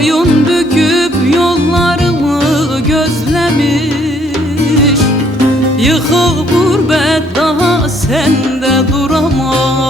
Boyun büküp yollarımı gözlemiş. Yıkıl gurbet daha sende duramam.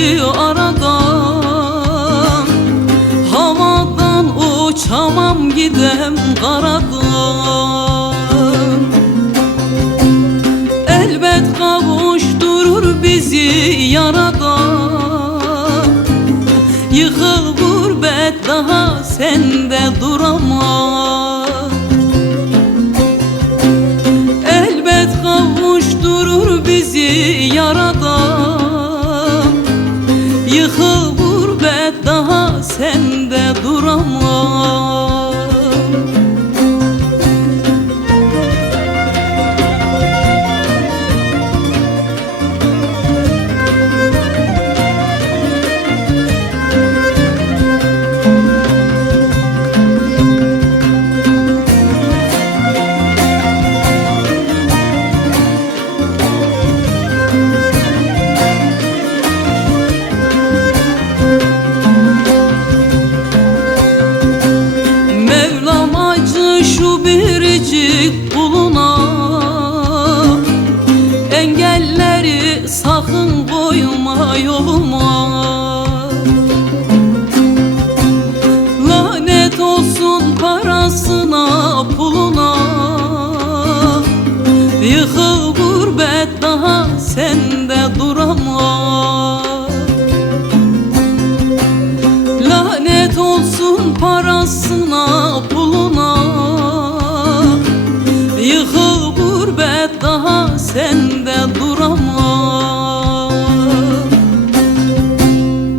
Perdeyi aradan. Havadan uçamam gidem karadan. Elbet kavuşturur bizi yaradan. Yıkıl gurbet daha sende duramaz Yıkıl gurbet daha sende biricik kuluna Engelleri sakın koyma yoluma. Lanet olsun parasına puluna. Yıkıl gurbet daha sende duramaz. Lanet olsun parasına puluna. Yıkıl gurbet daha sen